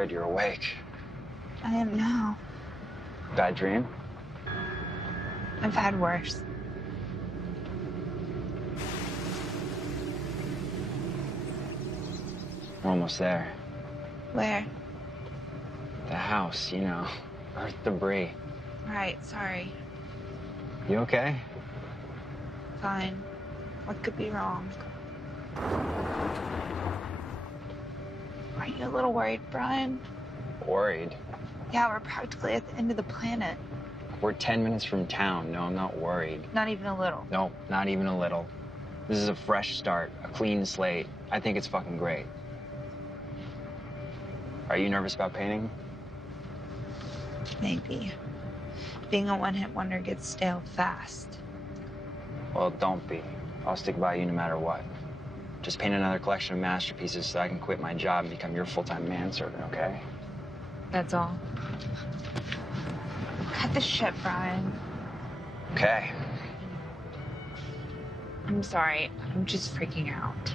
good you're awake. I am now. Bad dream? I've had worse. We're almost there. Where? The house, you know. Earth debris. Right, sorry. You okay? Fine. What could be wrong? Aren't you a little worried, Brian? Worried? Yeah, we're practically at the end of the planet. We're 10 minutes from town. No, I'm not worried. Not even a little. No, not even a little. This is a fresh start, a clean slate. I think it's fucking great. Are you nervous about painting? Maybe. Being a one-hit wonder gets stale fast. Well, don't be. I'll stick by you no matter what. Just paint another collection of masterpieces so I can quit my job and become your full-time manservant, okay? That's all. Cut the shit, Brian. Okay. I'm sorry. I'm just freaking out.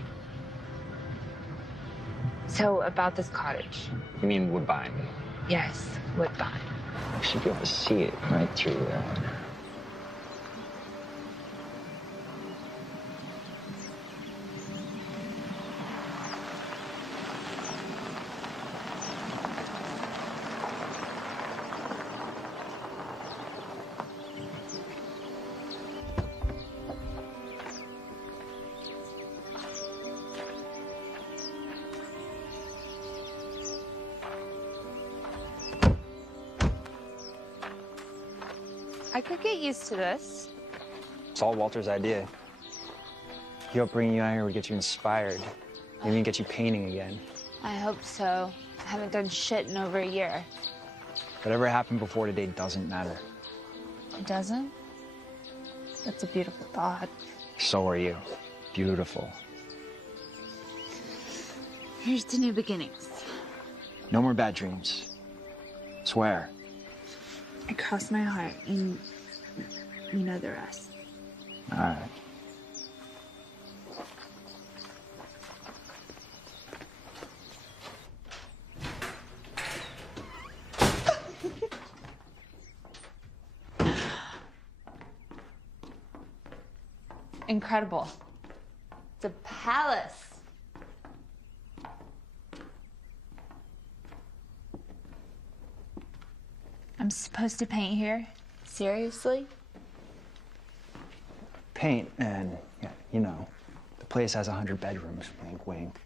So, about this cottage. You mean Woodbine? Yes, Woodbine. I should be able to see it right through there. I could get used to this. It's all Walter's idea. He hoped bringing you out here would get you inspired. Maybe get you painting again. I hope so. I haven't done shit in over a year. Whatever happened before today doesn't matter. It doesn't? That's a beautiful thought. So are you. Beautiful. Here's to new beginnings. No more bad dreams. Swear. I crossed my heart, and you know the rest. All right. Incredible. It's a palace. I'm supposed to paint here? Seriously? Paint and, yeah, you know, the place has 100 bedrooms. Wink, wink.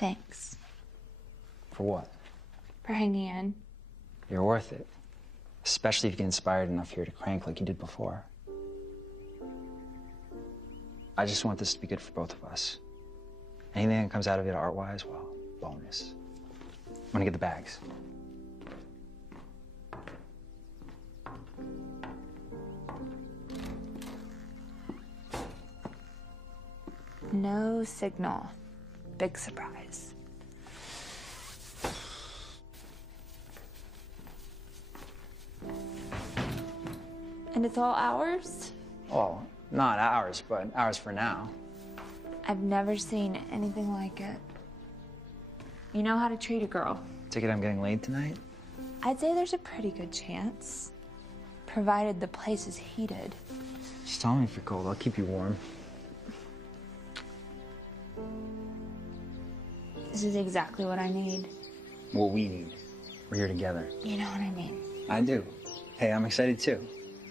Thanks. For what? For hanging in. You're worth it. Especially if you get inspired enough here to crank like you did before. I just want this to be good for both of us. Anything that comes out of it art-wise, well, bonus. I'm gonna get the bags. No signal. Big surprise. And it's all ours? Well, not ours, but ours for now. I've never seen anything like it. You know how to treat a girl. Take it I'm getting laid tonight? I'd say there's a pretty good chance. Provided the place is heated. Just tell me if you're cold. I'll keep you warm. This is exactly what I need. What we need. We're here together. You know what I mean. I do. Hey, I'm excited too.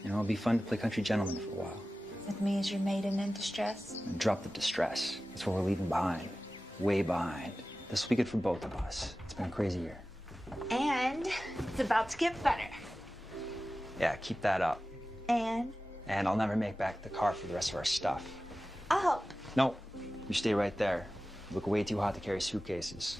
You know, it'll be fun to play country gentleman for a while. With me as your maiden in distress? And drop the distress. That's what we're leaving behind. Way behind. This will be good for both of us. It's been a crazy year. And it's about to get better. Yeah, keep that up. And And I'll never make back the car for the rest of our stuff. I'll help. No, you stay right there. You look way too hot to carry suitcases.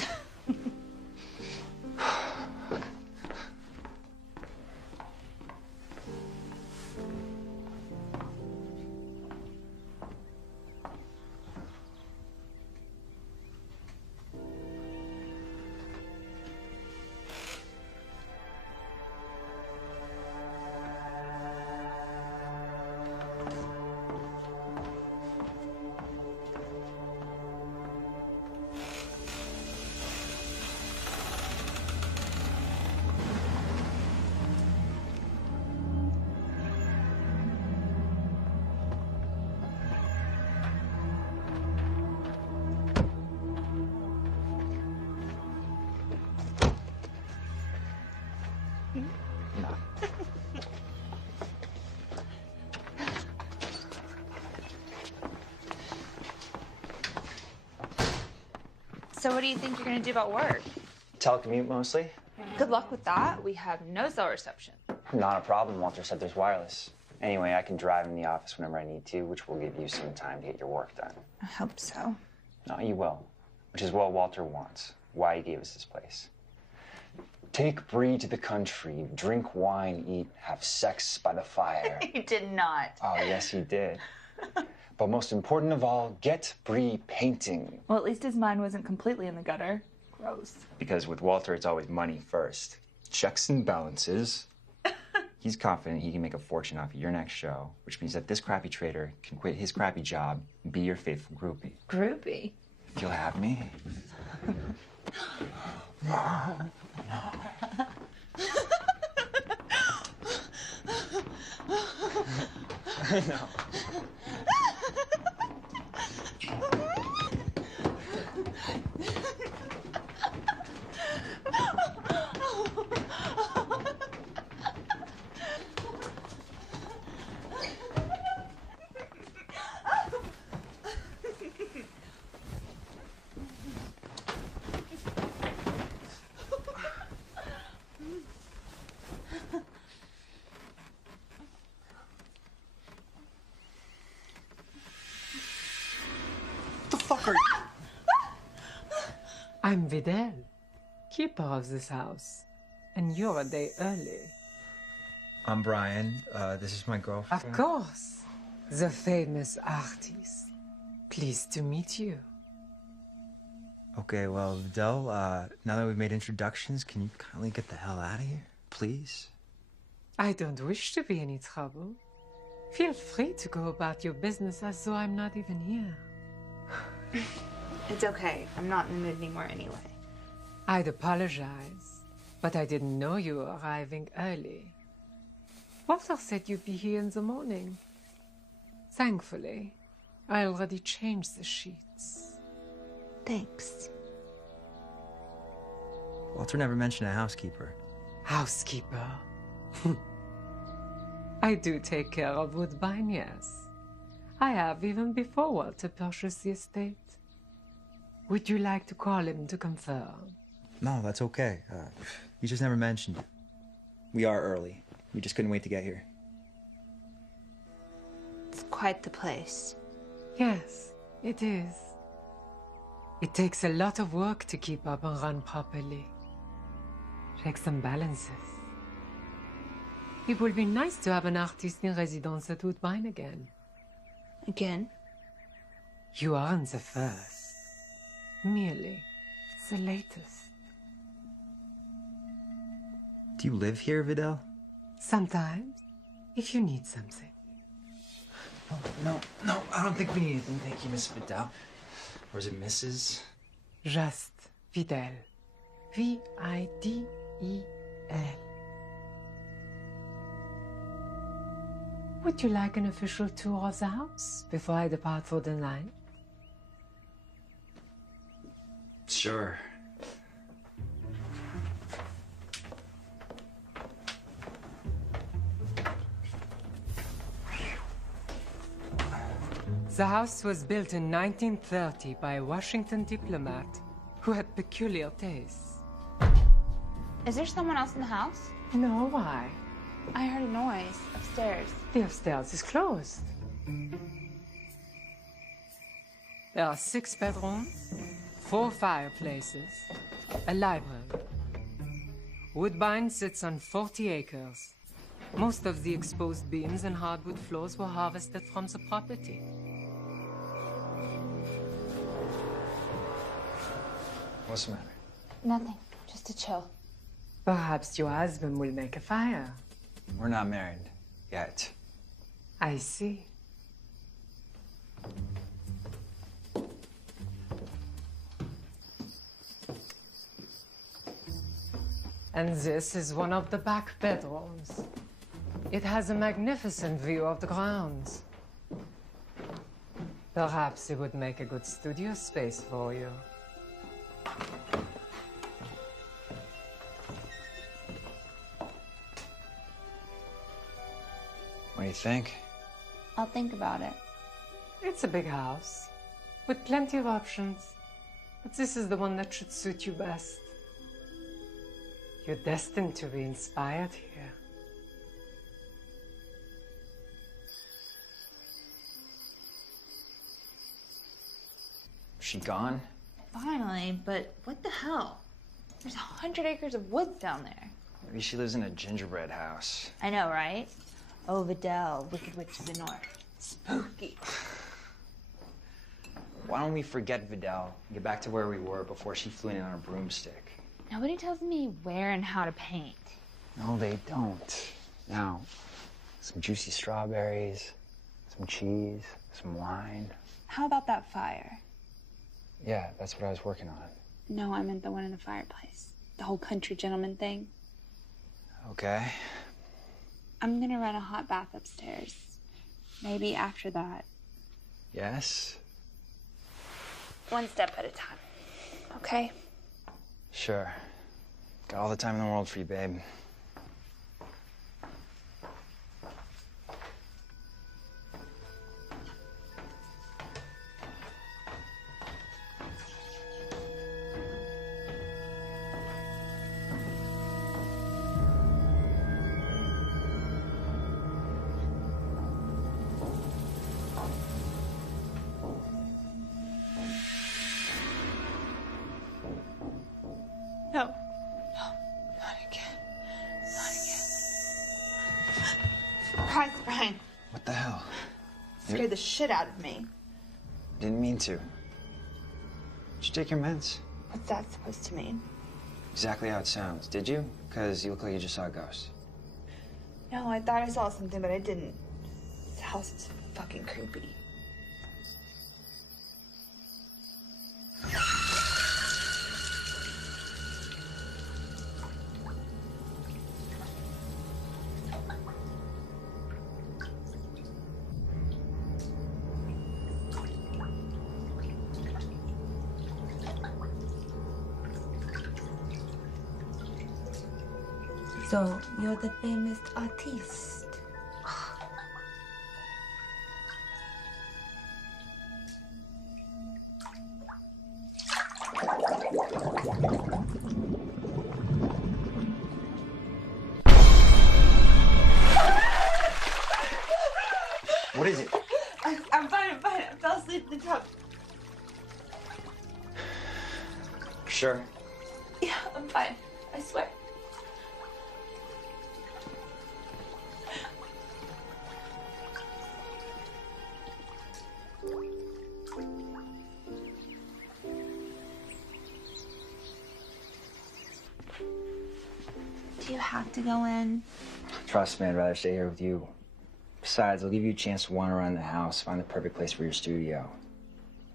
So what do you think you're gonna do about work? Telecommute mostly. Good luck with that. We have no cell reception. Not a problem. Walter said there's wireless. Anyway, I can drive in the office whenever I need to, which will give you some time to get your work done. I hope so. No, you will. Which is what Walter wants. Why he gave us this place. Take Bree to the country, drink wine, eat, have sex by the fire. He did not. Oh, yes, he did. But most important of all, get Bree painting. Well, at least his mind wasn't completely in the gutter. Gross. Because with Walter, it's always money first. Checks and balances. He's confident he can make a fortune off of your next show, which means that this crappy trader can quit his crappy job and be your faithful groupie. Groupie? If you'll have me. No. I'm Vidal, keeper of this house, and you're a day early. I'm Brian. This is my girlfriend. Of course, the famous artist. Pleased to meet you. Okay, well, Vidal, now that we've made introductions, can you kindly get the hell out of here, please? I don't wish to be any trouble. Feel free to go about your business as though I'm not even here. It's okay. I'm not in the mood anymore anyway. I'd apologize, but I didn't know you were arriving early. Walter said you'd be here in the morning. Thankfully, I already changed the sheets. Thanks. Walter never mentioned a housekeeper. Housekeeper. I do take care of Woodbine, yes. I have even before Walter purchased the estate. Would you like to call him to confirm? No, that's okay. You just never mentioned it. We are early. We just couldn't wait to get here. It's quite the place. Yes, it is. It takes a lot of work to keep up and run properly. Checks and balances. It will be nice to have an artist in residence at Woodbine again. Again? You aren't the first. Merely the latest. Do you live here, Vidal? Sometimes, if you need something. No, I don't think we need anything. Thank you, Miss Vidal. Or is it Mrs.? Just Vidal. V-I-D-E-L. Would you like an official tour of the house before I depart for the night? Sure. The house was built in 1930 by a Washington diplomat who had peculiar tastes. Is there someone else in the house? No, why? I heard a noise upstairs. The upstairs is closed. There are 6 bedrooms, 4 fireplaces, a library. Woodbine sits on 40 acres. Most of the exposed beams and hardwood floors were harvested from the property. What's the matter? Nothing. Just to chill. Perhaps your husband will make a fire. We're not married yet. I see. And this is one of the back bedrooms. It has a magnificent view of the grounds. Perhaps it would make a good studio space for you. What do you think? I'll think about it. It's a big house with plenty of options. But this is the one that should suit you best. You're destined to be inspired here. She gone? Finally, but what the hell? There's 100 acres of woods down there. Maybe she lives in a gingerbread house. I know, right? Oh, Vidal, Wicked Witch of the North. Spooky. Why don't we forget Vidal and get back to where we were before she flew in on a broomstick? Nobody tells me where and how to paint. No, they don't. Now, some juicy strawberries, some cheese, some wine. How about that fire? Yeah, that's what I was working on. No, I meant the one in the fireplace. The whole country gentleman thing. Okay. I'm gonna run a hot bath upstairs. Maybe after that. Yes? One step at a time. Okay? Sure. Got all the time in the world for you, babe. No. No. Not again. Not again. Christ, Brian. What the hell? Scared the shit out of me. Didn't mean to. Did you take your meds? What's that supposed to mean? Exactly how it sounds. Did you? Because you look like you just saw a ghost. No, I thought I saw something, but I didn't. This house is fucking creepy. So, you're the famous artiste. What is it? I'm fine, I'm fine. I fell asleep in the tub. Sure. Yeah, I'm fine. I swear. Do you have to go in? Trust me, I'd rather stay here with you. Besides, I'll give you a chance to wander around the house, find the perfect place for your studio.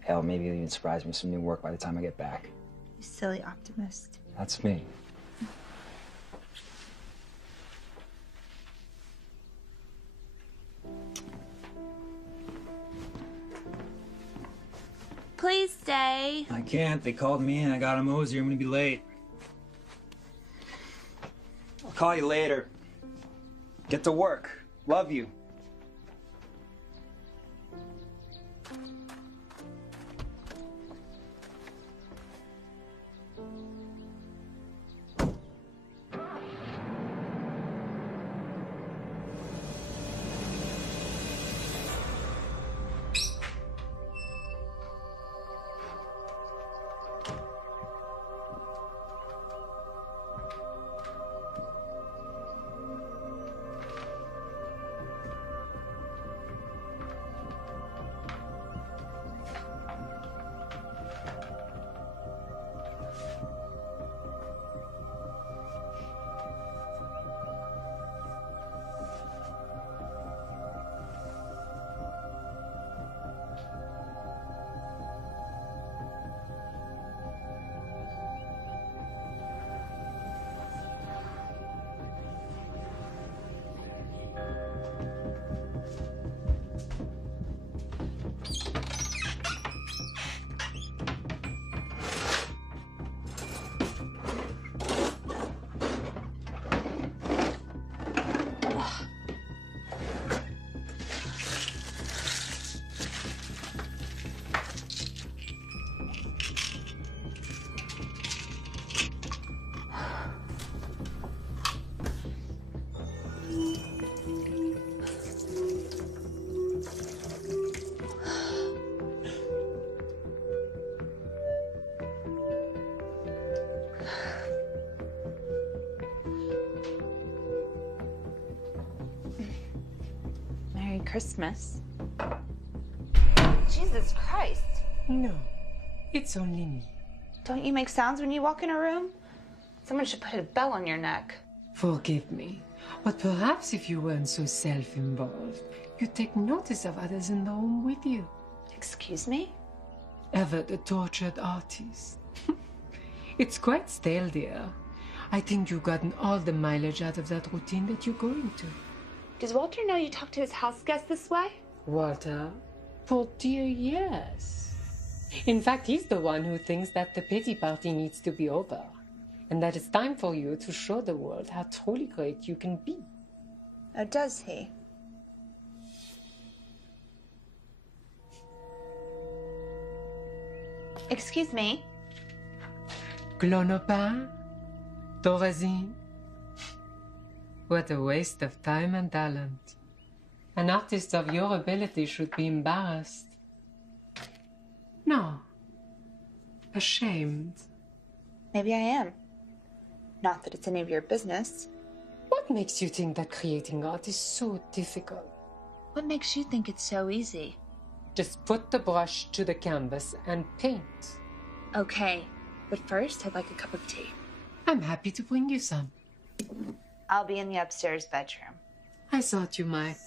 Hell, maybe you'll even surprise me with some new work by the time I get back. You silly optimist. That's me. Please stay. I can't. They called me in. I got a mosey. I'm gonna be late. I'll call you later. Get to work. Love you. Christmas. Jesus Christ. No, it's only me. Don't you make sounds when you walk in a room? Someone should put a bell on your neck. Forgive me, but perhaps if you weren't so self-involved, you'd take notice of others in the room with you. Excuse me? Ever the tortured artist. It's quite stale, dear. I think you've gotten all the mileage out of that routine that you're going to. Does Walter know you talk to his house guests this way? Walter? Poor dear, yes. In fact, he's the one who thinks that the pity party needs to be over, and that it's time for you to show the world how truly great you can be. Oh, does he? Excuse me? Clonopin? Thorazine? What a waste of time and talent. An artist of your ability should be embarrassed. No. Ashamed. Maybe I am. Not that it's any of your business. What makes you think that creating art is so difficult? What makes you think it's so easy? Just put the brush to the canvas and paint. Okay, but first I'd like a cup of tea. I'm happy to bring you some. I'll be in the upstairs bedroom. I thought you might.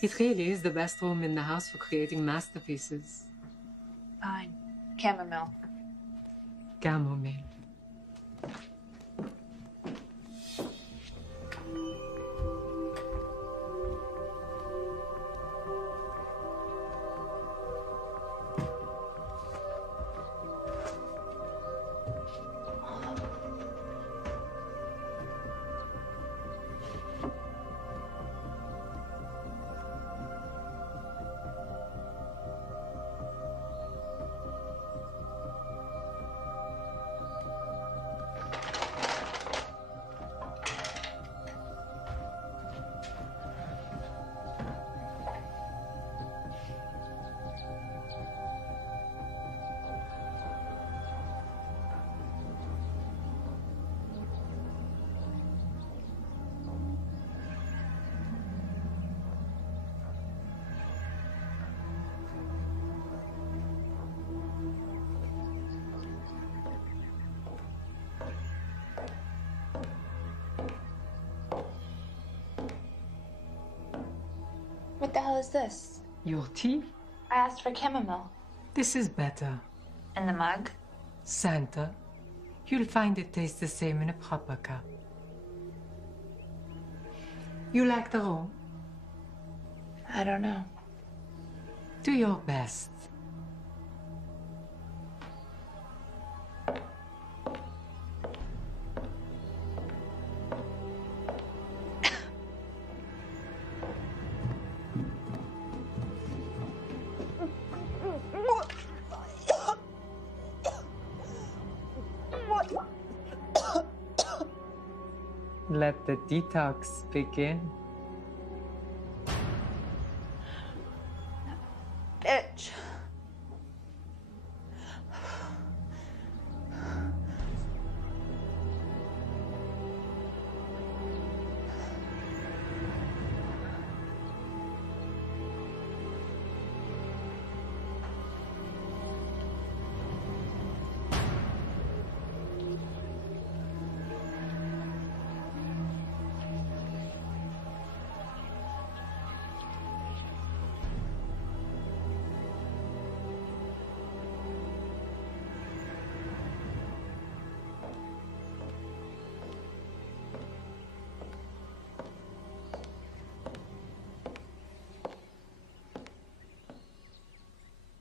It really is the best room in the house for creating masterpieces. Fine. Chamomile. Chamomile. What the hell is this? Your tea? I asked for chamomile. This is better. In the mug? Santa, you'll find it tastes the same in a proper cup. You like the room? I don't know. Do your best. Let the detox begin. Bitch.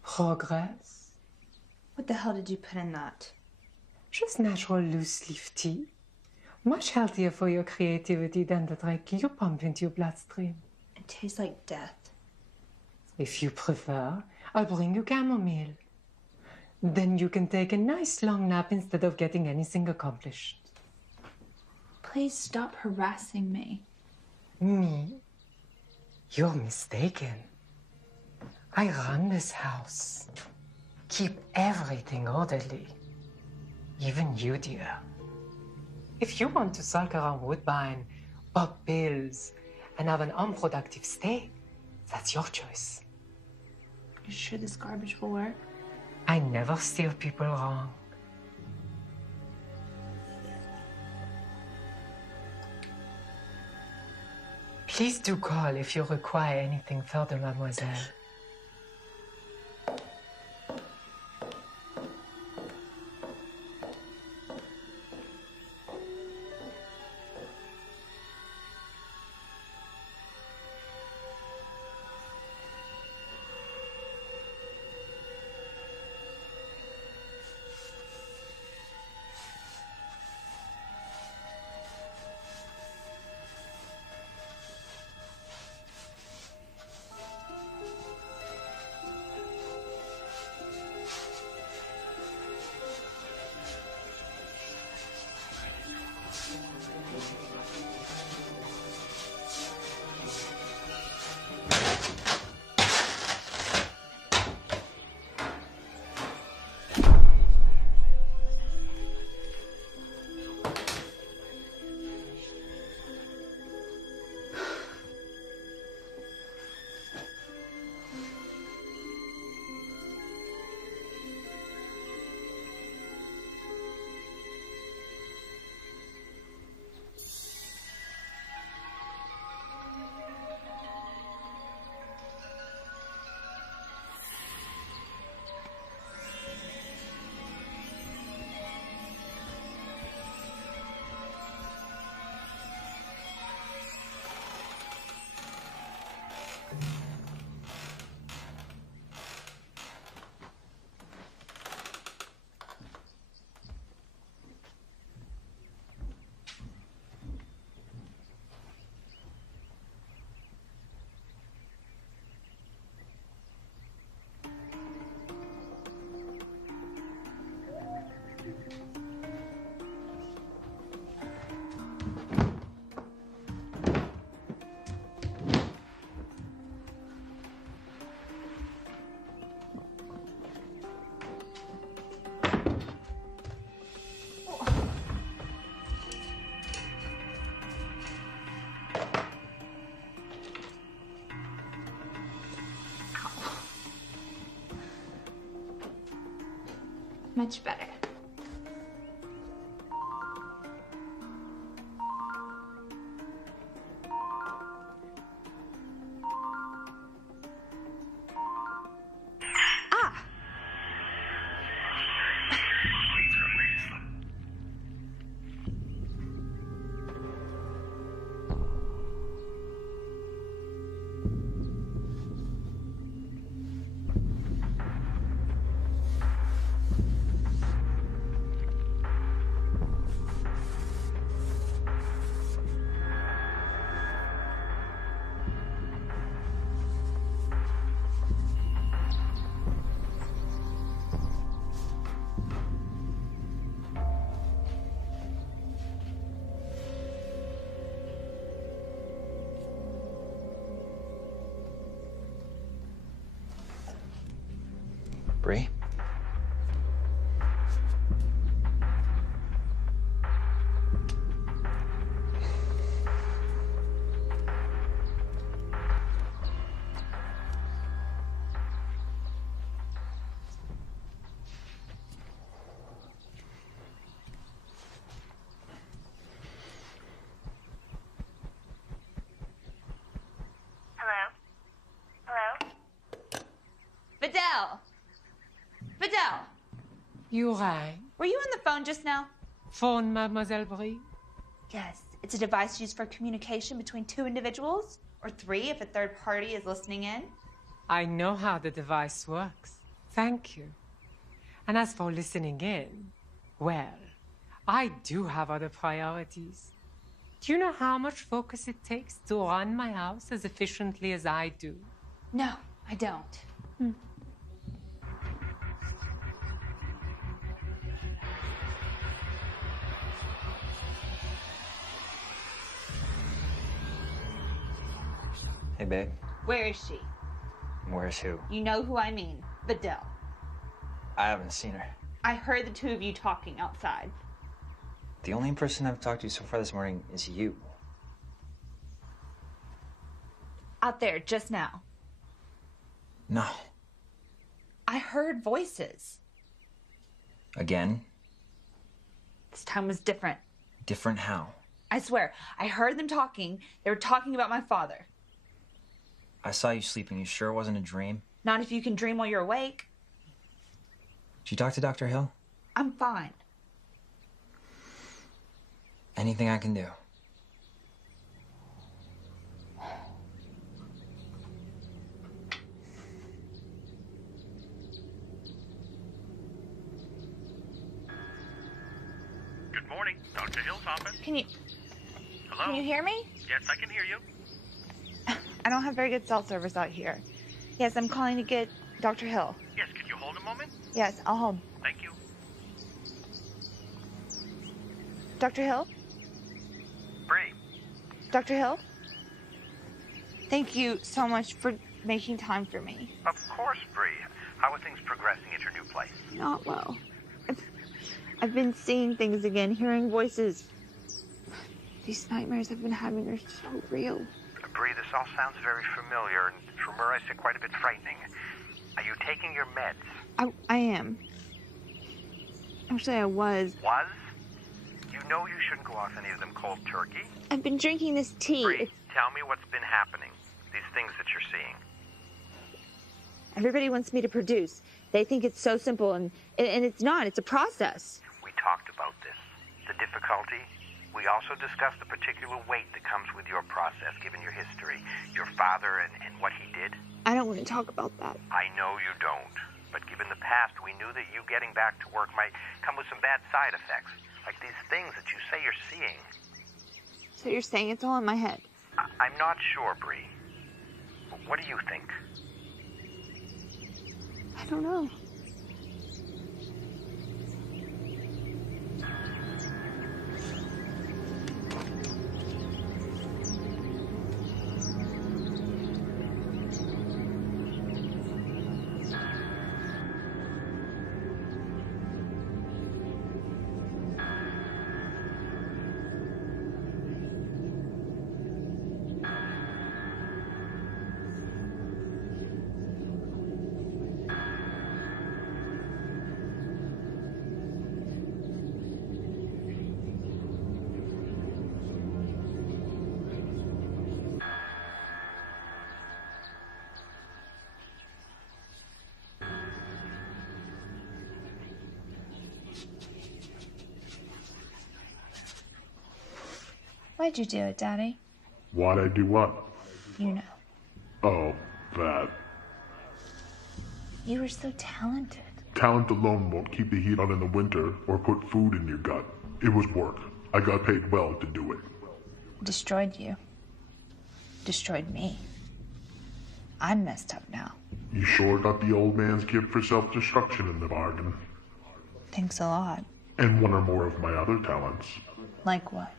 Progress? What the hell did you put in that? Just natural loose leaf tea. Much healthier for your creativity than the drink you pump into your bloodstream. It tastes like death. If you prefer, I'll bring you chamomile. Then you can take a nice long nap instead of getting anything accomplished. Please stop harassing me. Me? You're mistaken. I run this house. Keep everything orderly. Even you, dear. If you want to sulk around Woodbine, pop pills, and have an unproductive stay, That's your choice. You sure this garbage will work? I never steer people wrong. Please do call if you require anything further, mademoiselle. Much better. Bree? Vidal! Vidal! You rang. Were you on the phone just now? Phone, Mademoiselle Bree? Yes. It's a device used for communication between two individuals, or three if a third party is listening in. I know how the device works. Thank you. And as for listening in, well, I do have other priorities. Do you know how much focus it takes to run my house as efficiently as I do? No, I don't. Hey, babe. Where is she? Where's who? You know who I mean. Vidal. I haven't seen her. I heard the two of you talking outside. The only person I've talked to so far this morning is you. Out there, just now. No. I heard voices. Again? This time was different. Different how? I swear, I heard them talking. They were talking about my father. I saw you sleeping. You sure it wasn't a dream? Not if you can dream while you're awake. Did you talk to Dr. Hill? I'm fine. Anything I can do? Good morning, Dr. Hill's office. Can you Hello? hear me? Yes, I can hear you. I don't have very good cell service out here. Yes, I'm calling to get Dr. Hill. Yes, could you hold a moment? Yes, I'll hold. Thank you. Dr. Hill? Bree, Dr. Hill? Thank you so much for making time for me. of course, Bree. How are things progressing at your new place? Not well. I've been seeing things again, hearing voices. These nightmares I've been having are so real. Bree, this all sounds very familiar, and from where I sit, quite a bit frightening. Are you taking your meds? I am. Actually, I was. Was? You know you shouldn't go off any of them cold turkey. I've been drinking this tea. Bree, tell me what's been happening. These things that you're seeing. Everybody wants me to produce. They think it's so simple, and it's not. It's a process. We talked about this. The difficulty. We also discussed the particular weight that comes with your process, given your history, your father, and what he did. I don't want to talk about that. I know you don't. But given the past, we knew that you getting back to work might come with some bad side effects. Like these things that you say you're seeing. So you're saying it's all in my head? I'm not sure, Bree. What do you think? I don't know. Why'd you do it, Daddy? Why'd I do what? You know. Oh, that. You were so talented. Talent alone won't keep the heat on in the winter or put food in your gut. It was work. I got paid well to do it. Destroyed you. Destroyed me. I'm messed up now. You sure got the old man's gift for self-destruction in the bargain. Thanks a lot. And one or more of my other talents. Like what?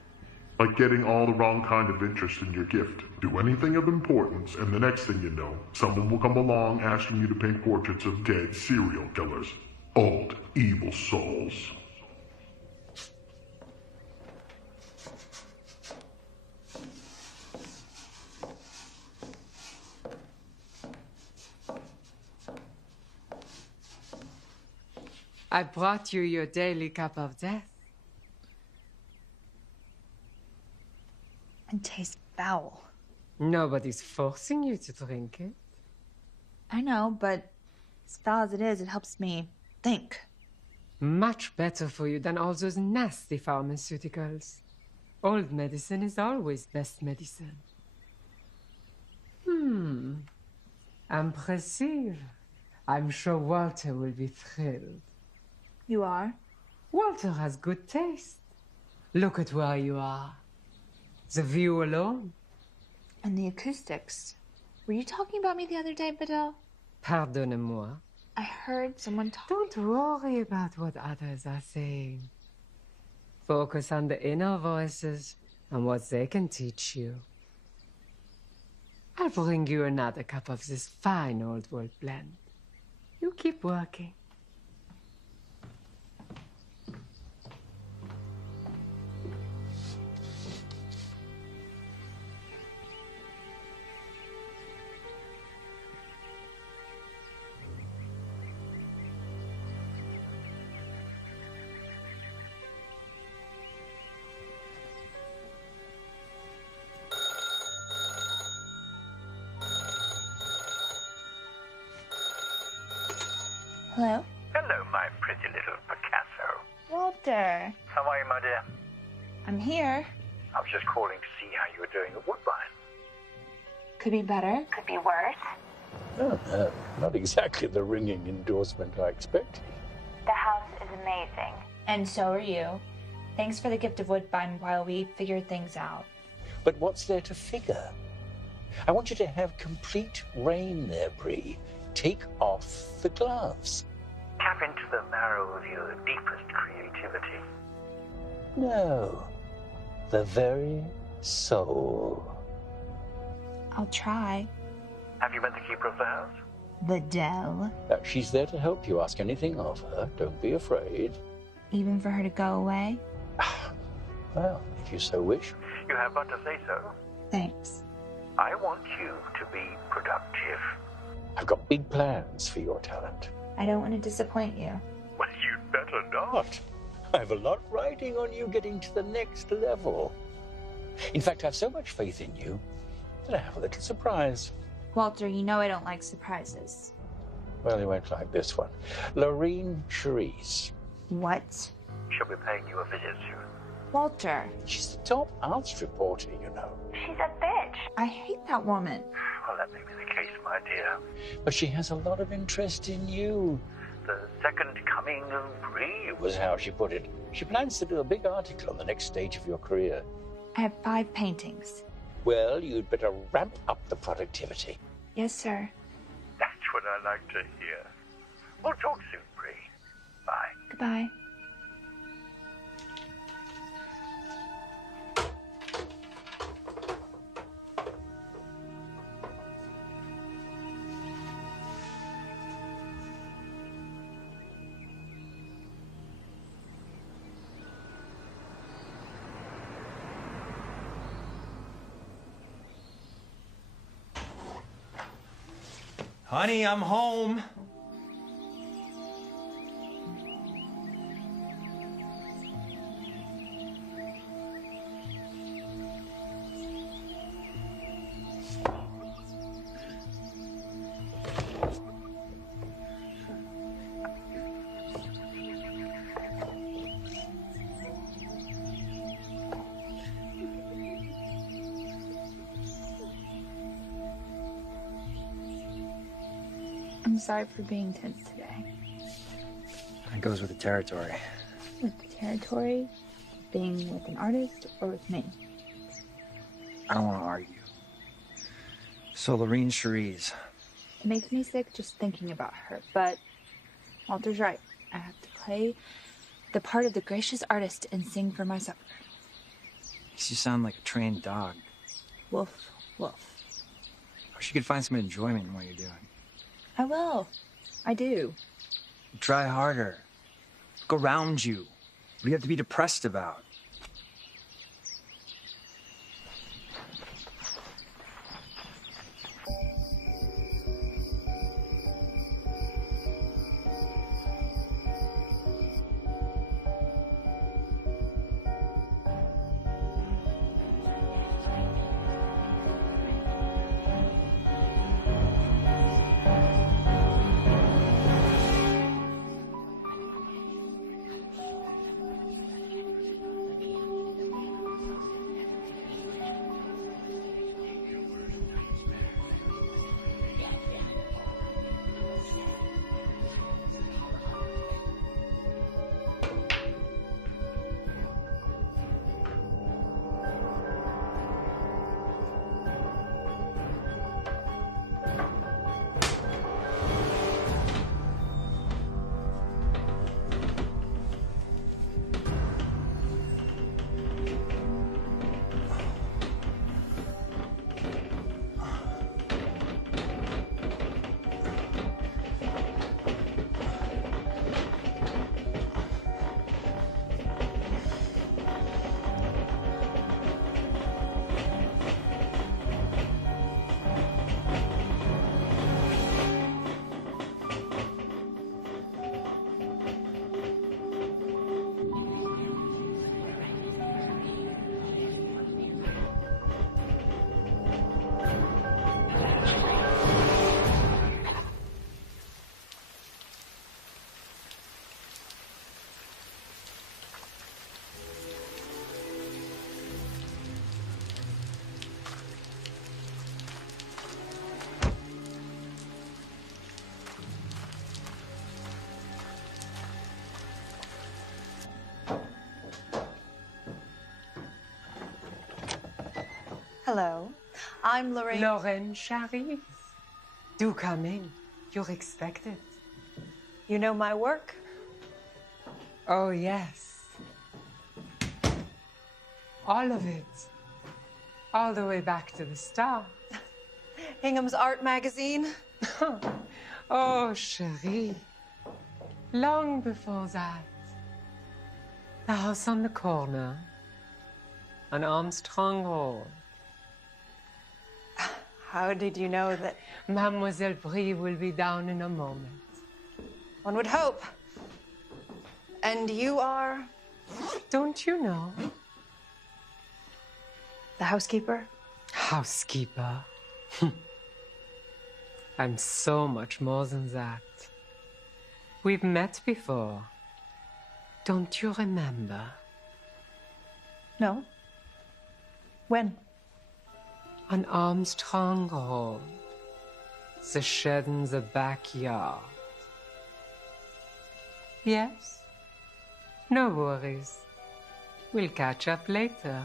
Like getting all the wrong kind of interest in your gift. Do anything of importance, and the next thing you know, someone will come along asking you to paint portraits of dead serial killers. Old, evil souls. I brought you your daily cup of death. It tastes foul. Nobody's forcing you to drink it. I know, but as foul as it is, it helps me think. Much better for you than all those nasty pharmaceuticals. Old medicine is always best medicine. Impressive. I'm sure Walter will be thrilled. You are? Walter has good taste. Look at where you are. The view alone. And the acoustics. Were you talking about me the other day, Bedell? Pardonnez-moi. I heard someone talk. Don't worry about what others are saying. Focus on the inner voices and what they can teach you. I'll bring you another cup of this fine old world blend. You keep working. Hello? Hello, my pretty little Picasso. Walter, How are you, my dear? I'm here. I was just calling to see how you were doing at Woodbine. Could be better. Could be worse. Oh, no, not exactly the ringing endorsement I expected. The house is amazing. And so are you. Thanks for the gift of Woodbine while we figure things out. But what's there to figure? I want you to have complete reign there, Bree. Take off the gloves. Tap into the marrow of your deepest creativity. No, the very soul. I'll try. Have you met the keeper of the house? The Dell. She's there to help you. Ask anything of her. Don't be afraid. Even for her to go away? Well, if you so wish. You have but to say so. Thanks. I want you to be productive. I've got big plans for your talent. I don't want to disappoint you. Well, you'd better not. I have a lot riding on you getting to the next level. In fact, I have so much faith in you that I have a little surprise. Walter, you know I don't like surprises. Well, you won't like this one. Lorene Cherise. What? She'll be paying you a visit soon. Walter. She's the top arts reporter, you know. She's a bitch. I hate that woman. Well, that may be the case, my dear. But she has a lot of interest in you. The second coming of Bree Was how she put it. She plans to do a big article on the next stage of your career. I have 5 paintings. Well, you'd better ramp up the productivity. Yes, sir. That's what I like to hear. We'll talk soon, Bree. Bye. Goodbye. Honey, I'm home. I'm sorry for being tense today. It goes with the territory. With the territory, being with an artist, or with me? I don't want to argue. So, Lorene Cherise. It makes me sick just thinking about her, but Walter's right. I have to play the part of the gracious artist and sing for my supper. Makes you sound like a trained dog. Woof, woof. I wish you could find some enjoyment in what you're doing. I will. I do. Try harder. Look around you. What do you have to be depressed about? Hello. I'm Lorraine. Lorraine Charisse. Do come in. You're expected. You know my work? Oh, yes. All of it. All the way back to the start. Hingham's Art Magazine. Oh, chérie. Long before that. The house on the corner. On Armstrong Road. How did you know that? Mademoiselle Brie will be down in a moment. One would hope. And you are? Don't you know? The housekeeper? Housekeeper? I'm so much more than that. We've met before. Don't you remember? No. When? On Armstrong Road. The shed in the backyard. Yes? No worries. We'll catch up later.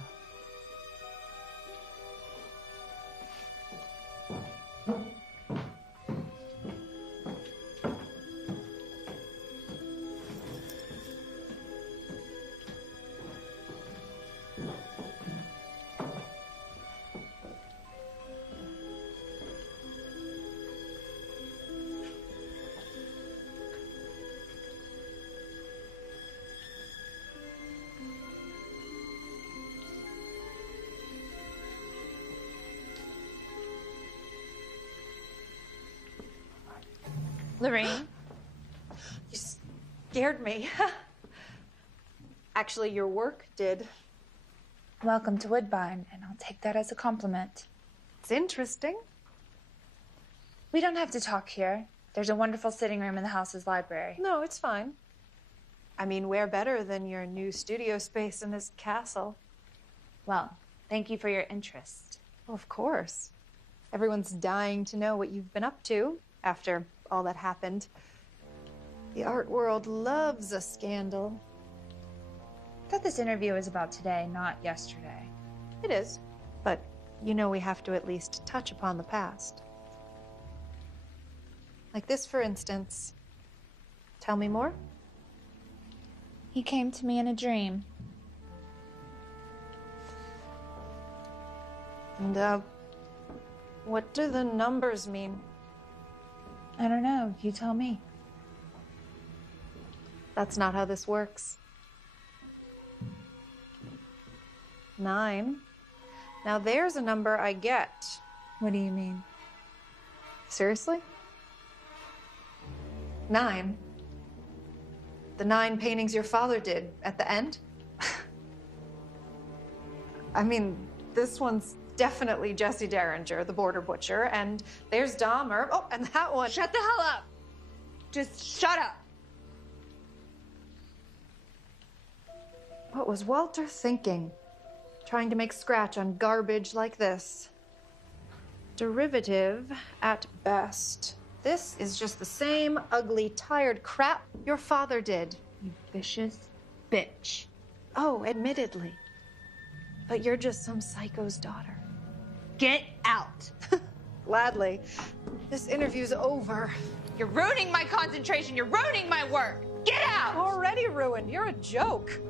Lorraine? You scared me. Actually, your work did. Welcome to Woodbine, and I'll take that as a compliment. It's interesting. We don't have to talk here. There's a wonderful sitting room in the house's library. No, it's fine. I mean, where better than your new studio space in this castle? Well, thank you for your interest. Well, of course. Everyone's dying to know what you've been up to after all that happened. The art world loves a scandal. I thought this interview was about today, not yesterday. It is, but you know we have to at least touch upon the past. Like this, for instance. Tell me more? He came to me in a dream. And, what do the numbers mean? I don't know. You tell me. That's not how this works. 9. Now there's a number I get. What do you mean? Seriously? 9. The 9 paintings your father did at the end? I mean, this one's definitely Jesse Derringer, the border butcher, and there's Dahmer. Oh, and that one. Shut the hell up! Just shut up! What was Walter thinking? Trying to make scratch on garbage like this. Derivative at best. This is just the same ugly, tired crap your father did. You vicious bitch. Oh, admittedly. But you're just some psycho's daughter. Get out! Gladly. This interview's over. You're ruining my concentration. You're ruining my work. Get out! Already ruined. You're a joke.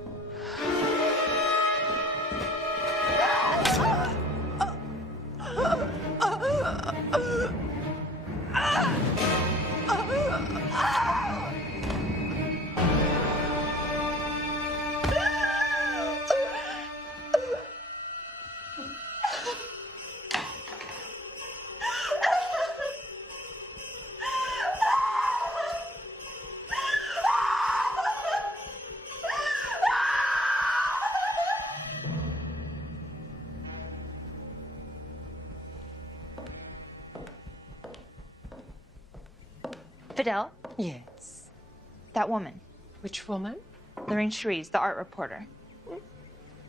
Fidel, Yes. that woman, Which woman? Lorraine Charisse, the art reporter.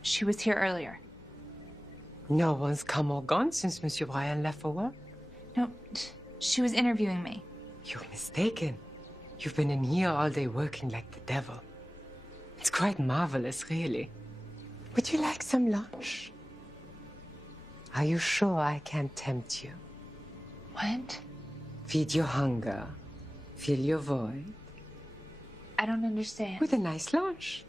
She was here earlier. No one's come or gone since Monsieur Brian left for work. No, she was interviewing me. You're mistaken. You've been in here all day working like the devil. It's quite marvelous, really. Would you like some lunch? Are you sure I can't tempt you? What? Feed your hunger, fill your void. I don't understand. With a nice lunch.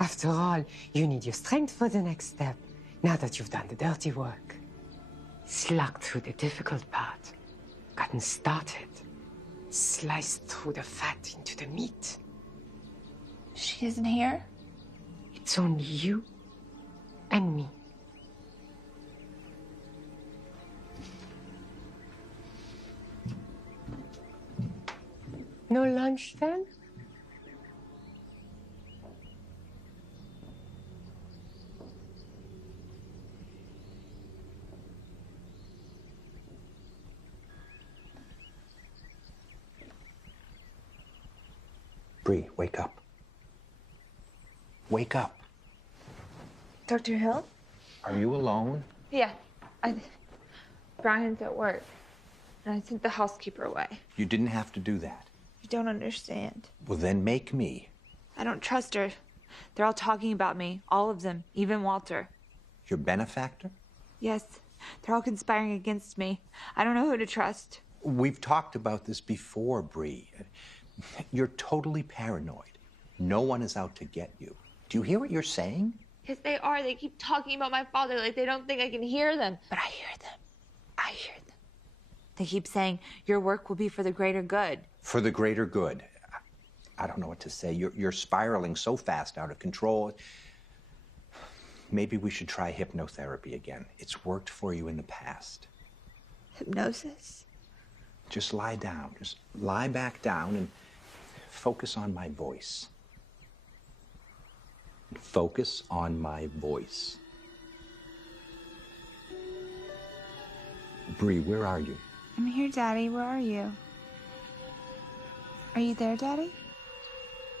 After all, you need your strength for the next step, now that you've done the dirty work. Slug through the difficult part. Gotten started. Sliced through the fat into the meat. She isn't here? It's only you and me. No lunch then? Bree, wake up. Wake up. Dr. Hill? Are you alone? Yeah. Brian's at work. And I sent the housekeeper away. You didn't have to do that. You don't understand. Well, then make me. I don't trust her. They're all talking about me. All of them. Even Walter. Your benefactor? Yes. They're all conspiring against me. I don't know who to trust. We've talked about this before, Bree. You're totally paranoid. No one is out to get you. Do you hear what you're saying? Yes, they are. They keep talking about my father like they don't think I can hear them. But I hear them. I hear them. They keep saying, your work will be for the greater good. For the greater good. I don't know what to say. You're spiraling so fast out of control. Maybe we should try hypnotherapy again. It's worked for you in the past. Hypnosis? Just lie down. Just lie back down and focus on my voice. Focus on my voice. Bree, where are you? I'm here, Daddy. Where are you? Are you there, Daddy?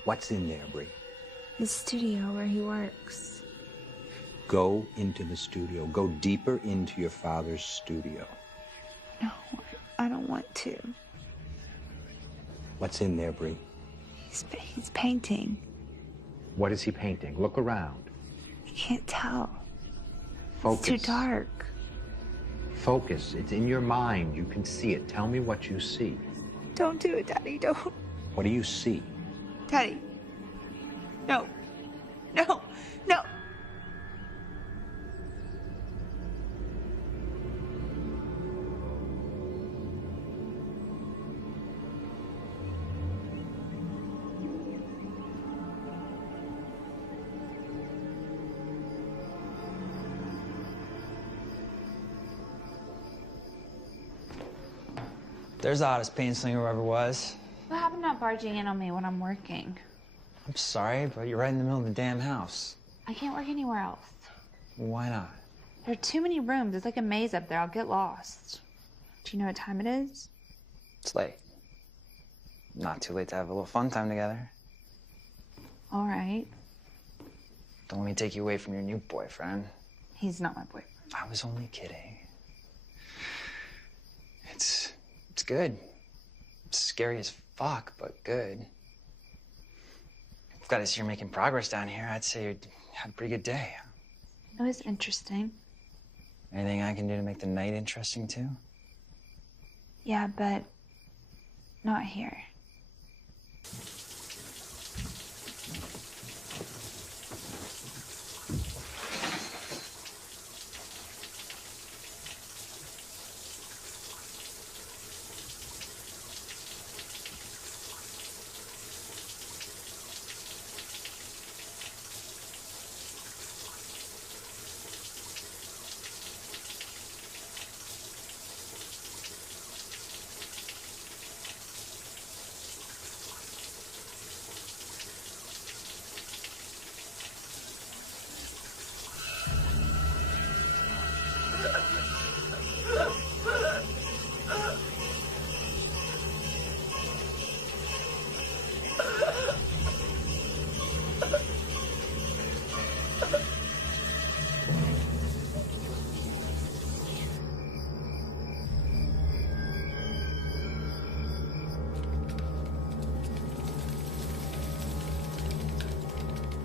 What's in there, Bree? The studio where he works. Go into the studio. Go deeper into your father's studio. No, I don't want to. What's in there, Bree? He's painting. What is he painting? Look around. I can't tell. Focus. It's too dark. Focus. It's in your mind. You can see it. Tell me what you see. Don't do it, Daddy. Don't. What do you see? Daddy. No. No. No. There's the hottest paint slinger who ever was. What happened not barging in on me when I'm working? I'm sorry, but you're right in the middle of the damn house. I can't work anywhere else. Why not? There are too many rooms. It's like a maze up there. I'll get lost. Do you know what time it is? It's late. Not too late to have a little fun time together. All right. Don't let me take you away from your new boyfriend. He's not my boyfriend. I was only kidding. It's good. It's scary as fuck, but good. Glad to see you're making progress down here. I'd say you had a pretty good day. It was interesting. Anything I can do to make the night interesting, too? Yeah, but not here.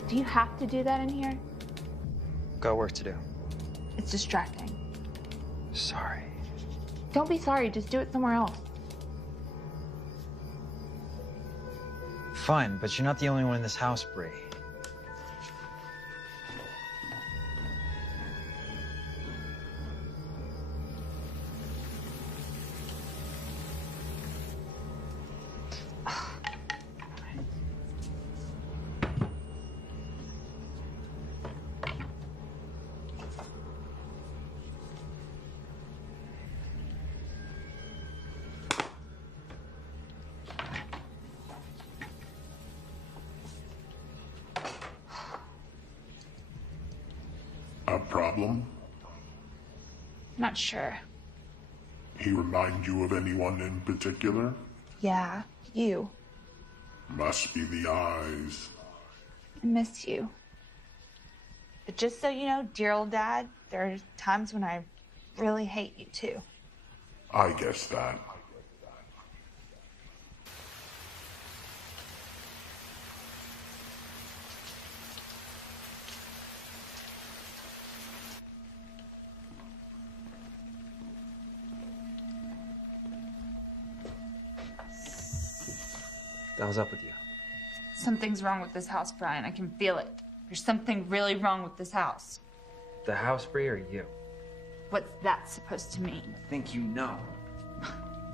Do you have to do that in here? Got work to do. It's distracting. Don't be sorry, just do it somewhere else. Fine, but you're not the only one in this house, Bree. A problem? Not sure. He remind you of anyone in particular? Yeah, you. Must be the eyes. I miss you. But just so you know, dear old Dad, there are times when I really hate you too. I guess that. What the hell's up with you? Something's wrong with this house, Brian. I can feel it. There's something really wrong with this house. The house, Bree, or you? What's that supposed to mean? I think you know.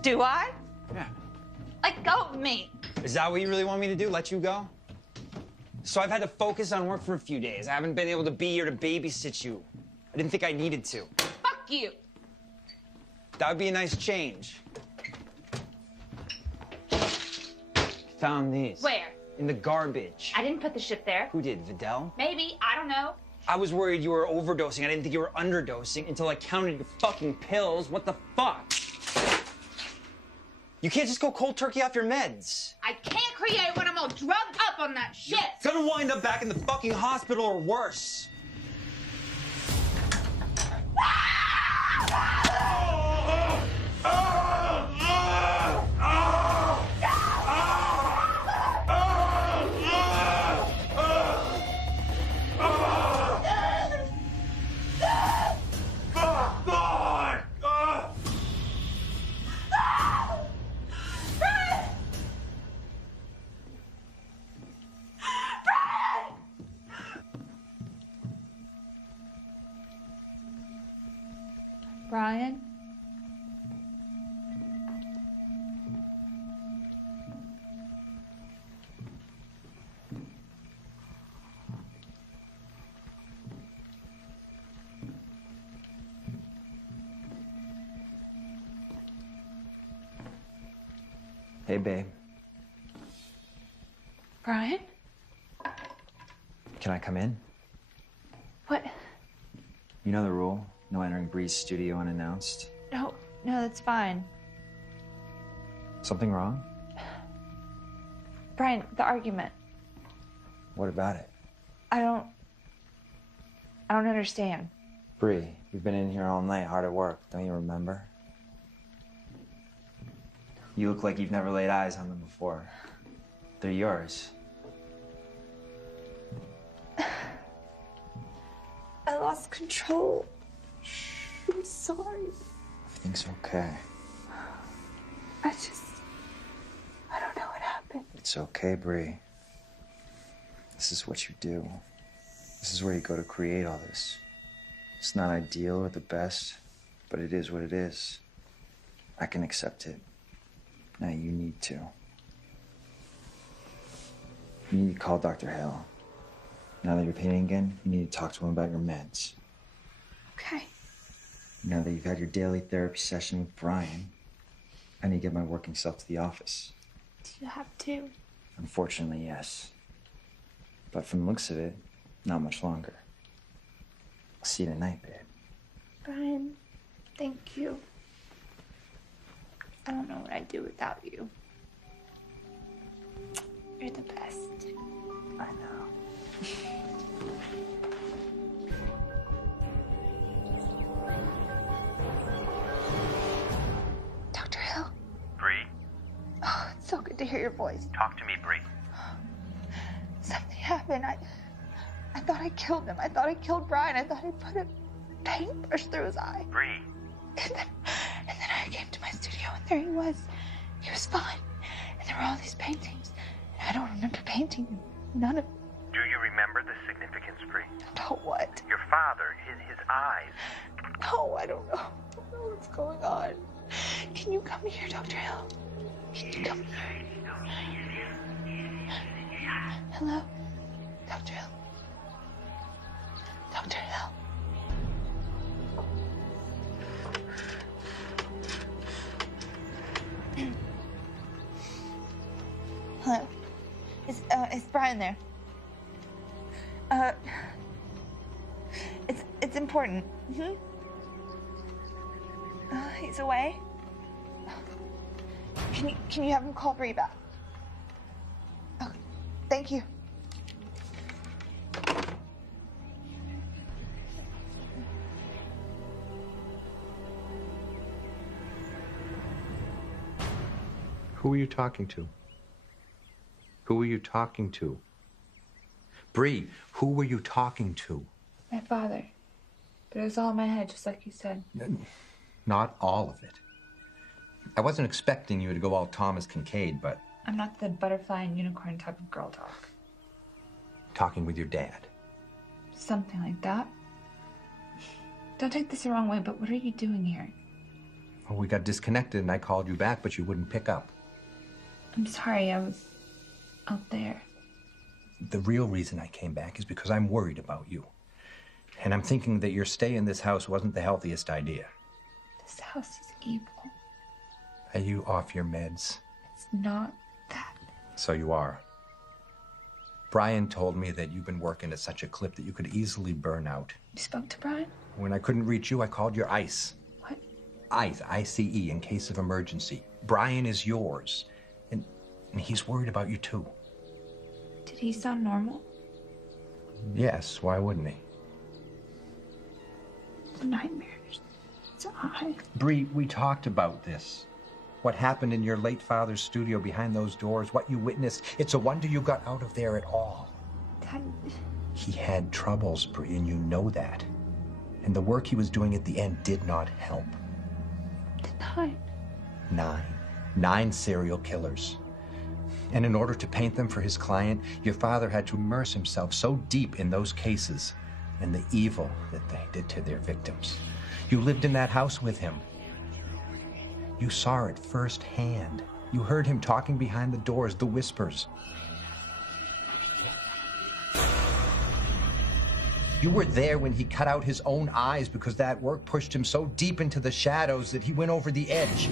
Do I? Yeah. Let go of me. Is that what you really want me to do? Let you go? So I've had to focus on work for a few days. I haven't been able to be here to babysit you. I didn't think I needed to. Fuck you. That would be a nice change. Found these. Where? In the garbage. I didn't put the shit there. Who did, Vidal? Maybe. I don't know. I was worried you were overdosing. I didn't think you were underdosing until I counted your fucking pills. What the fuck? You can't just go cold turkey off your meds. I can't create when I'm all drugged up on that shit. It's gonna wind up back in the fucking hospital or worse. Brian? Hey, babe. Brian? Can I come in? What? You know the rule. No entering Bree's studio unannounced. No, that's fine. Something wrong? Brian, the argument. What about it? I don't understand. Bree, you've been in here all night, hard at work. Don't you remember? You look like you've never laid eyes on them before. They're yours. I lost control. I'm sorry. Everything's okay. I don't know what happened. It's okay, Bree. This is what you do. This is where you go to create all this. It's not ideal or the best, but it is what it is. I can accept it. Now you need to. You need to call Dr. Hale. Now that you're painting again, you need to talk to him about your meds. Okay. Now that you've had your daily therapy session with Brian, I need to get my working self to the office. Do you have to? Unfortunately, yes. But from the looks of it, not much longer. I'll see you tonight, babe. Brian, thank you. I don't know what I'd do without you. You're the best. I know. Dr. Hill? Bree, Oh, it's so good to hear your voice. talk to me, Bree. Something happened. I thought I killed him. I thought I killed Brian. I thought I put a paintbrush through his eye. Bree, And then I I came to my studio and there he was. He was fine. And there were all these paintings. And I don't remember painting them. None of them. Do you remember the significance, Bree? No, what? Your father, his eyes. No, I don't know. I don't know what's going on. Can you come here, Dr. Hill? Can you come here? Hello? Dr. Hill? Dr. Hill? Hello? Is Brian there? It's important. He's away. Can you have him call Bree back? Okay, thank you. Who were you talking to? Who were you talking to? Bree, who were you talking to? My father. But it was all in my head, just like you said. Not all of it. I wasn't expecting you to go all Thomas Kincaid, but... I'm not the butterfly and unicorn type of girl talk. Talking with your dad. Something like that. Don't take this the wrong way, but what are you doing here? Well, we got disconnected and I called you back, but you wouldn't pick up. I'm sorry, I was out there. The real reason I came back is because I'm worried about you. And I'm thinking that your stay in this house wasn't the healthiest idea. This house is evil. Are you off your meds? It's not that. So you are. Brian told me that you've been working at such a clip that you could easily burn out. You spoke to Brian? When I couldn't reach you, I called your ICE. What? ICE, I-C-E, in case of emergency. Brian is yours. And he's worried about you too. Did he sound normal? Yes, why wouldn't he? Nightmares. It's I. Bree, we talked about this. What happened in your late father's studio behind those doors, what you witnessed. It's a wonder you got out of there at all. Dad. He had troubles, Bree, and you know that. And the work he was doing at the end did not help. Nine. 9 serial killers. And in order to paint them for his client, your father had to immerse himself so deep in those cases and the evil that they did to their victims. You lived in that house with him. You saw it firsthand. You heard him talking behind the doors, the whispers. You were there when he cut out his own eyes because that work pushed him so deep into the shadows that he went over the edge.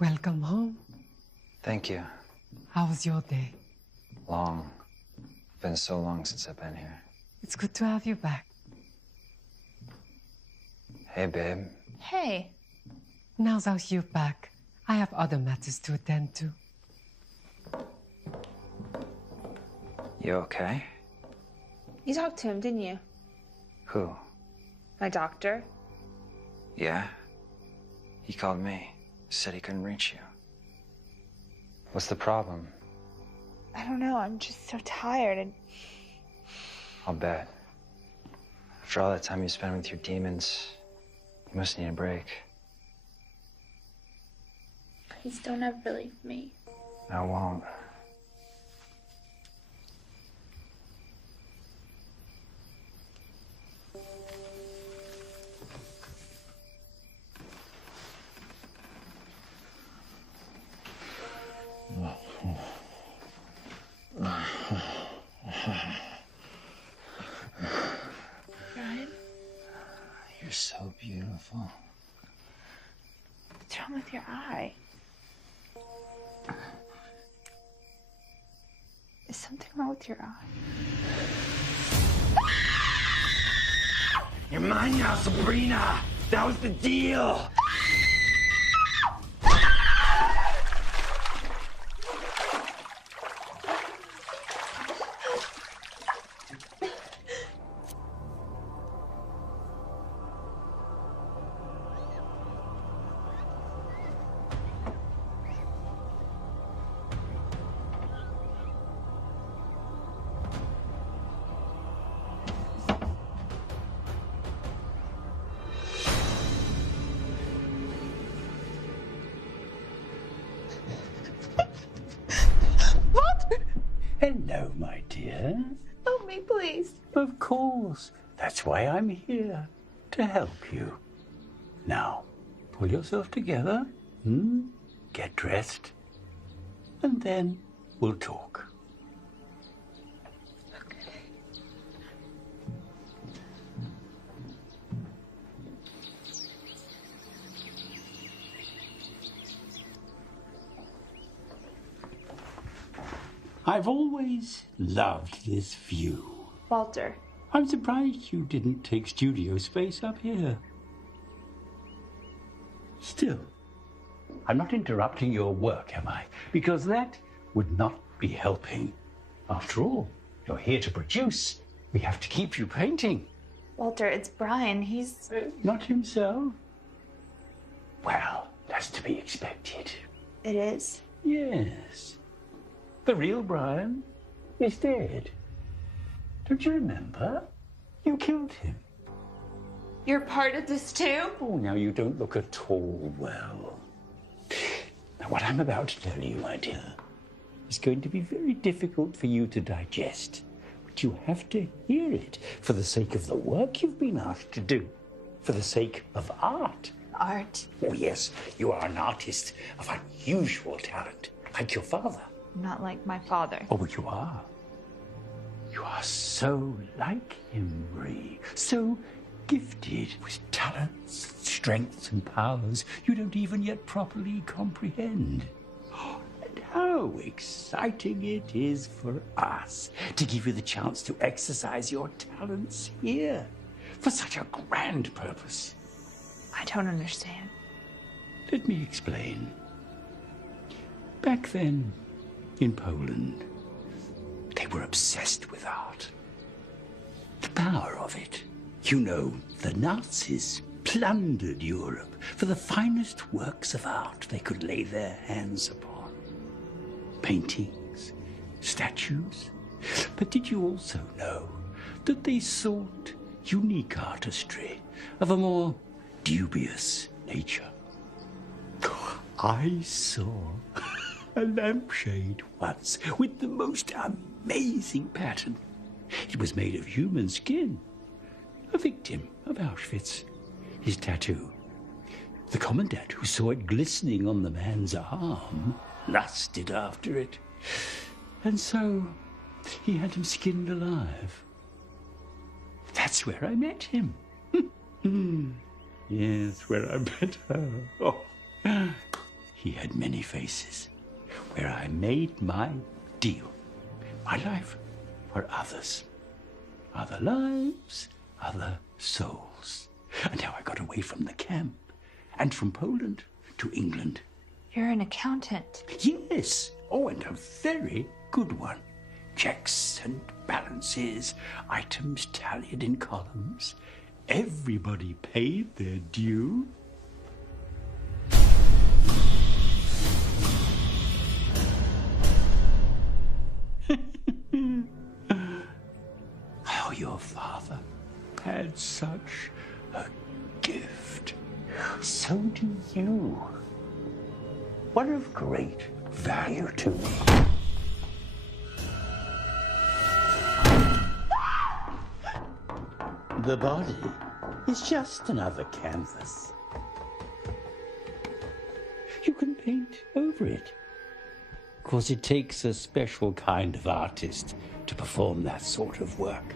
Welcome home. Thank you. How was your day? Long. Been so long since I've been here. It's good to have you back. Hey, babe. Hey. Now that you're back, I have other matters to attend to. You okay? You talked to him, didn't you? Who? My doctor? Yeah. He called me. Said he couldn't reach you. What's the problem? I don't know. I'm just so tired and... I'll bet. After all that time you spent with your demons, you must need a break. Please don't ever leave me. I won't. Brian? You're so beautiful. What's wrong with your eye? Is something wrong with your eye? You're mine now, Sabrina! That was the deal! Hello, my dear. Help me, please. Of course. That's why I'm here, to help you. Now, pull yourself together, get dressed, and then we'll talk. I've always loved this view. Walter. I'm surprised you didn't take studio space up here. Still, I'm not interrupting your work, am I? Because that would not be helping. After all, you're here to produce. We have to keep you painting. Walter, it's Brian. He's... Not himself? Well, that's to be expected. It is? Yes. The real Brian is dead. Don't you remember? You killed him. You're part of this too? Oh, now you don't look at all well. Now, what I'm about to tell you, my dear, is going to be very difficult for you to digest. But you have to hear it for the sake of the work you've been asked to do, for the sake of art. Art? Oh, yes, you are an artist of unusual talent, like your father. Not like my father. Oh, but you are. You are so like him, Marie. So gifted with talents, strengths, and powers you don't even yet properly comprehend. And how exciting it is for us to give you the chance to exercise your talents here for such a grand purpose. I don't understand. Let me explain. Back then, in Poland, they were obsessed with art. The power of it. You know, the Nazis plundered Europe for the finest works of art they could lay their hands upon. Paintings, statues. But did you also know that they sought unique artistry of a more dubious nature? I saw a lampshade once with the most amazing pattern. It was made of human skin. A victim of Auschwitz. His tattoo. The commandant who saw it glistening on the man's arm lusted after it. And so he had him skinned alive. That's where I met him. Yes, where I met her. Oh. He had many faces. Where I made my deal. My life for others. Other lives, other souls. And how I got away from the camp. And from Poland to England. You're an accountant. Yes. Oh, and a very good one. Checks and balances, items tallied in columns. Everybody paid their due. Oh, your father had such a gift. So do you. One of great value to me. The body is just another canvas. You can paint over it. Of course, it takes a special kind of artist to perform that sort of work.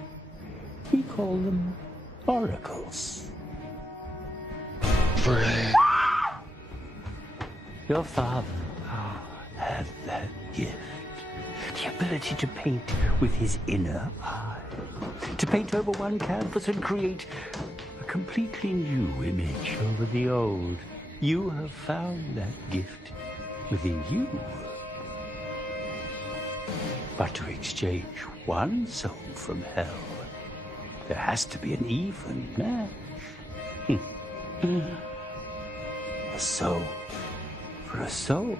We call them oracles. Your father had that gift. The ability to paint with his inner eye. To paint over one canvas and create a completely new image over the old. You have found that gift within you. But to exchange one soul from hell, there has to be an even match. A soul for a soul.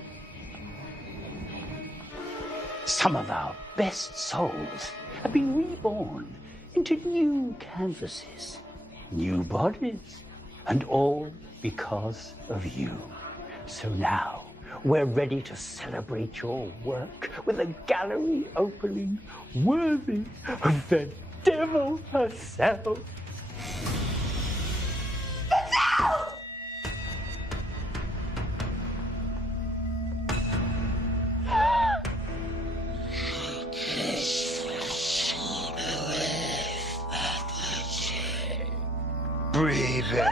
Some of our best souls have been reborn into new canvases, new bodies, and all because of you. So now, We're ready to celebrate your work with a gallery opening worthy of the devil herself. Breathe it.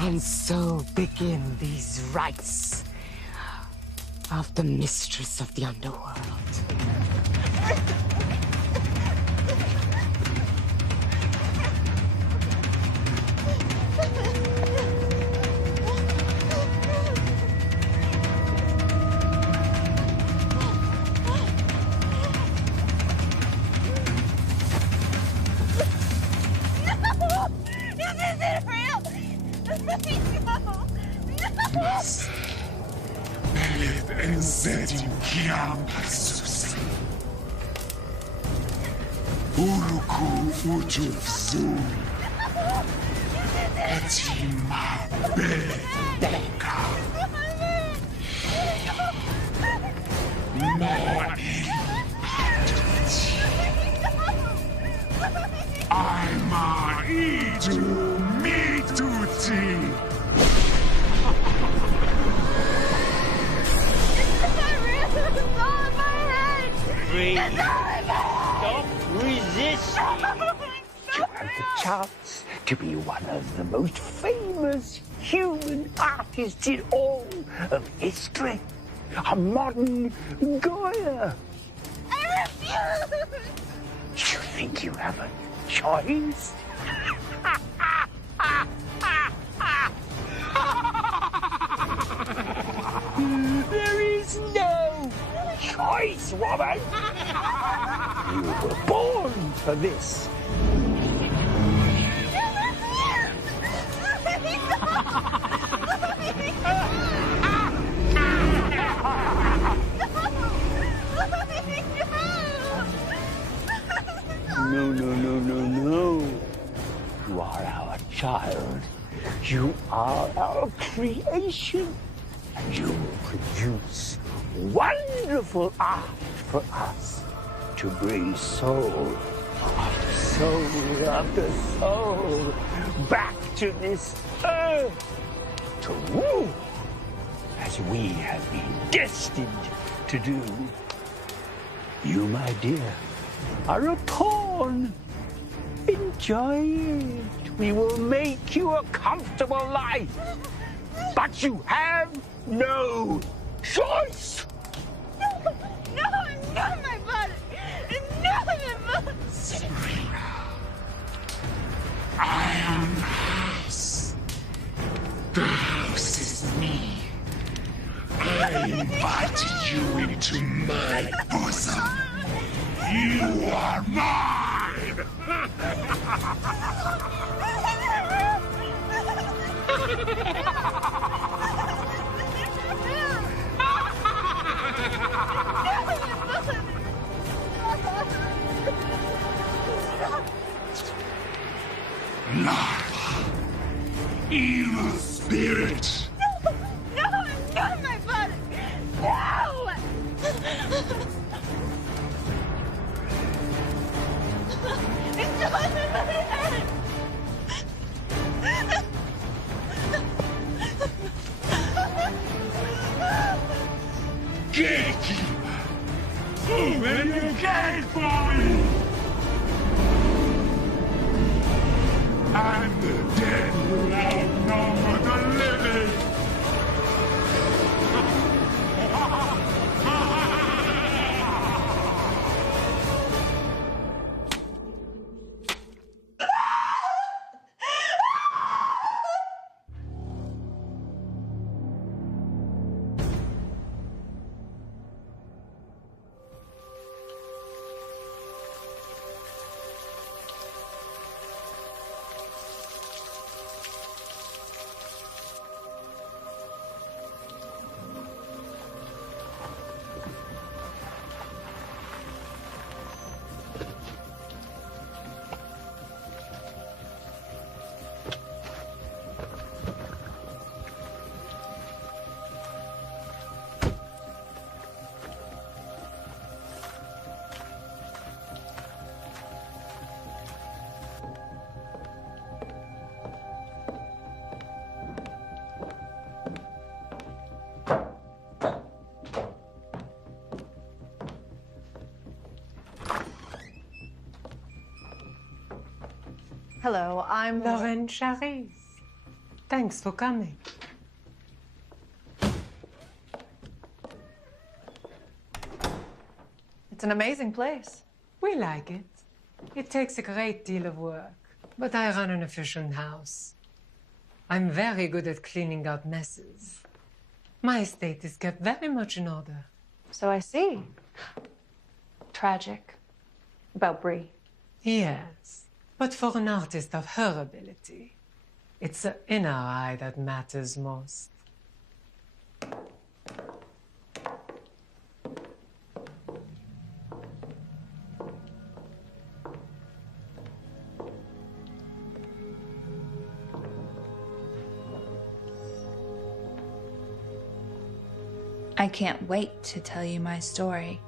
And so begin these rites of the mistress of the underworld. To be one of the most famous human artists in all of history. A modern Goya. I refuse! You think you have a choice? There is no choice, woman. You were born for this. No. You are our child. You are our creation. And you produce wonderful art for us to bring soul after soul after soul back to this earth to rule as we have been destined to do. You, my dear, are a pawn. Enjoy it. We will make you a comfortable life. But you have no choice. No, my father. No, my father. Sabrina, I am the house. The house is me. I invited you into my bosom. You are mine! Larva, evil spirit. No, my father. No! Gatekeeper! Open the gate for me! I'm the Hello, I'm Lauren Charis. Thanks for coming. It's an amazing place. We like it. It takes a great deal of work, but I run an efficient house. I'm very good at cleaning out messes. My estate is kept very much in order. So I see. Tragic. About Bree. Yes, but for an artist of her ability, it's the inner eye that matters most. I can't wait to tell you my story.